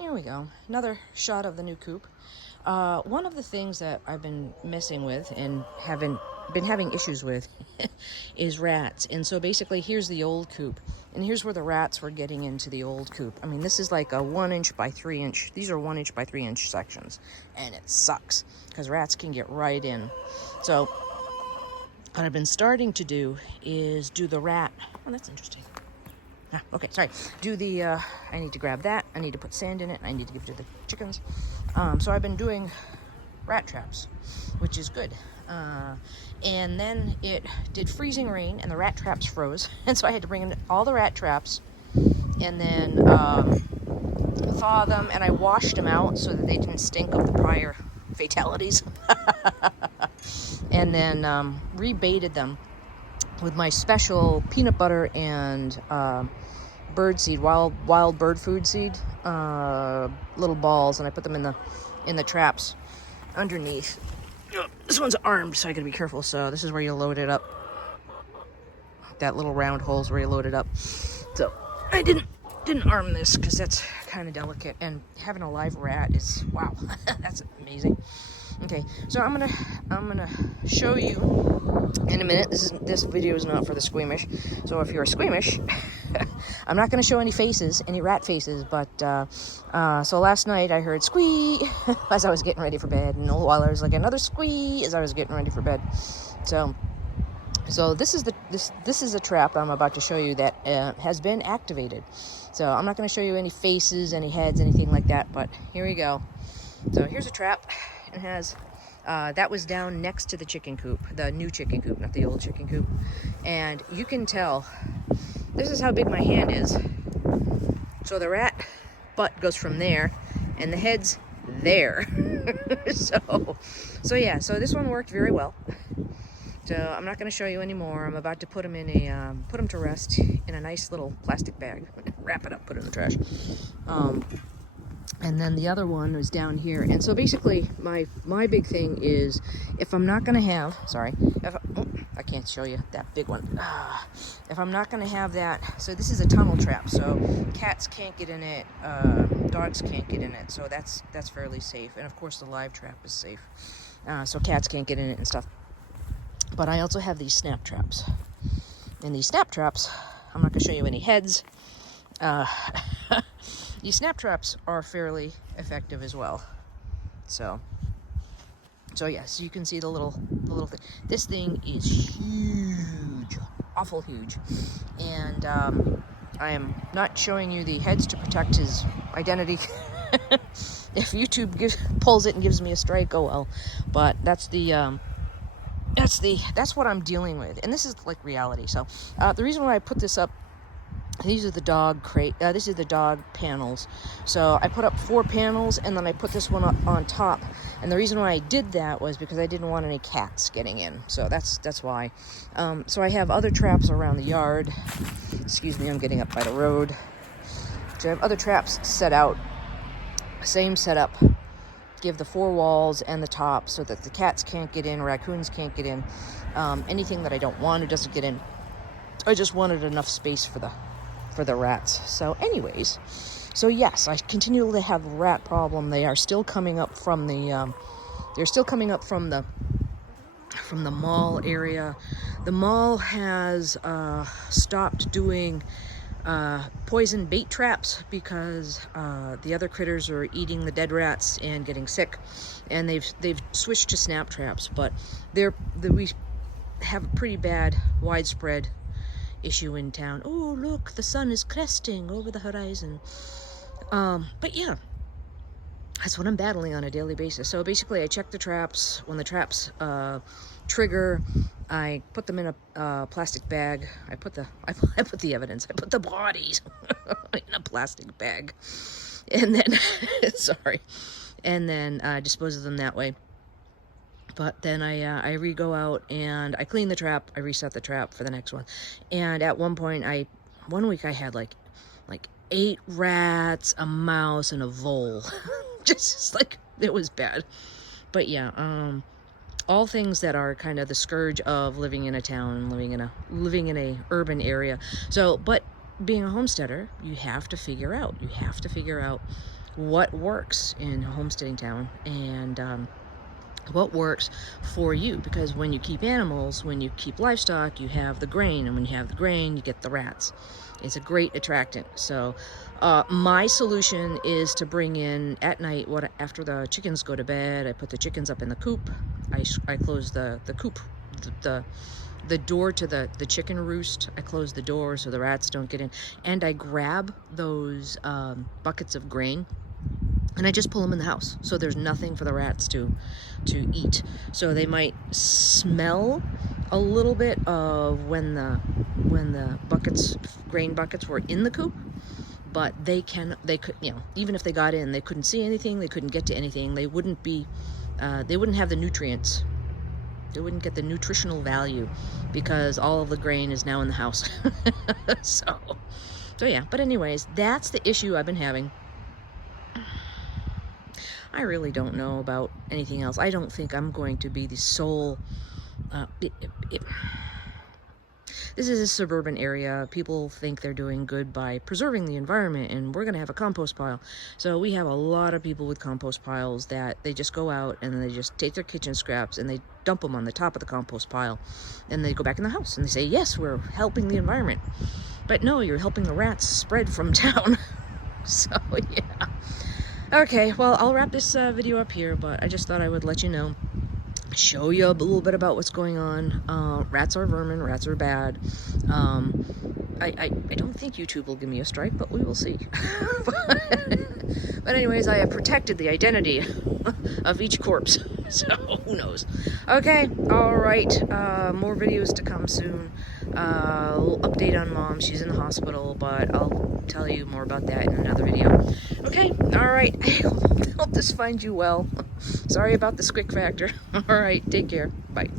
Here we go. Another shot of the new coop. One of the things that I've been messing with and been having issues with is rats. And so basically here's the old coop. And here's where the rats were getting into the old coop. I mean, this is like a 1 inch by 3 inch. These are 1 inch by 3 inch sections. And it sucks because rats can get right in. So what I've been starting to do is do the rat. Oh, that's interesting. Okay, sorry. Do the, I need to grab that. I need to put sand in it. I need to give it to the chickens. So I've been doing rat traps, which is good. And then it did freezing rain and the rat traps froze. And so I had to bring in all the rat traps and then thaw them. And I washed them out so that they didn't stink of the prior fatalities. And then rebaited them with my special peanut butter and bird seed, wild bird food seed, little balls, and I put them in the traps underneath. This one's armed, so I gotta be careful. So this is where you load it up. That little round hole's where you load it up. So I didn't arm this because that's kind of delicate, and having a live rat is wow, that's amazing. Okay, so I'm gonna show you in a minute. This video is not for the squeamish. So if you're squeamish, I'm not gonna show any faces, any rat faces. But so last night I heard squee as I was getting ready for bed, and a little while I was like another squee as I was getting ready for bed. So this is a trap I'm about to show you that has been activated. So I'm not gonna show you any faces, any heads, anything like that. But here we go. So here's a trap. It has, that was down next to the chicken coop, the new chicken coop, not the old chicken coop. And you can tell, this is how big my hand is. So the rat butt goes from there, and the head's there. so yeah, so this one worked very well. So I'm not going to show you anymore. I'm about to put them in put them to rest in a nice little plastic bag. Wrap it up, put it in the trash. And then the other one was down here. And so basically my big thing is, if I'm not going to have, I can't show you that big one. If I'm not going to have that, so this is a tunnel trap. So cats can't get in it, dogs can't get in it. So that's fairly safe. And of course the live trap is safe. So cats can't get in it and stuff. But I also have these snap traps. And these snap traps, I'm not going to show you any heads. These snap traps are fairly effective as well. So yes, you can see the little thing. This thing is huge, awful huge. And I am not showing you the heads to protect his identity. If YouTube pulls it and gives me a strike, oh well. But that's what I'm dealing with, and this is like reality. So the reason why I put this up, these are the dog crate. This is the dog panels. So I put up 4 panels, and then I put this one up on top. And the reason why I did that was because I didn't want any cats getting in. So that's why. So I have other traps around the yard. Excuse me, I'm getting up by the road. So I have other traps set out. Same setup. Give the 4 walls and the top so that the cats can't get in, raccoons can't get in, anything that I don't want it doesn't get in. I just wanted enough space for the rats. So anyways, so yes, I continue to have a rat problem. They are still coming up from the from the mall area. The mall has stopped doing poison bait traps because the other critters are eating the dead rats and getting sick, and they've switched to snap traps. But we have a pretty bad widespread issue in town. Oh look, the sun is cresting over the horizon. But yeah, that's what I'm battling on a daily basis. So basically I check the traps. When the traps trigger, I put them in a plastic bag. I put the evidence, I put the bodies in a plastic bag, and then and then dispose of them that way. But then I re-go out and I clean the trap. I reset the trap for the next one. And at one point, one week I had like 8 rats, a mouse, and a vole. Just like, it was bad. But yeah, all things that are kind of the scourge of living in a town, living in a urban area. So, but being a homesteader, you have to figure out what works in a homesteading town, and what works for you, because when you keep animals, when you keep livestock, you have the grain, and when you have the grain, you get the rats. It's a great attractant. So my solution is to bring in at night, after the chickens go to bed, I put the chickens up in the coop. I close the coop, the door to the chicken roost. I close the door so the rats don't get in, and I grab those buckets of grain, and I just pull them in the house, so there's nothing for the rats to eat. So they might smell a little bit of when the grain buckets were in the coop, but they could, you know, even if they got in, they couldn't see anything, they couldn't get to anything, they wouldn't have the nutrients. They wouldn't get the nutritional value, because all of the grain is now in the house. so yeah, but anyways, that's the issue I've been having. I really don't know about anything else. I don't think I'm going to be the sole... This is a suburban area. People think they're doing good by preserving the environment, and we're going to have a compost pile. So we have a lot of people with compost piles that they just go out and they just take their kitchen scraps and they dump them on the top of the compost pile. And they go back in the house and they say, yes, we're helping the environment. But no, you're helping the rats spread from town. So, yeah. Okay, well, I'll wrap this video up here, but I just thought I would let you know, show you a little bit about what's going on. Rats are vermin, rats are bad. I don't think YouTube will give me a strike, but we will see. But anyways, I have protected the identity of each corpse, so who knows. Okay, alright, more videos to come soon. A little update on Mom. She's in the hospital, but I'll tell you more about that in another video. Okay, alright, I hope this finds you well. Sorry about the squick factor. Alright, take care. Bye.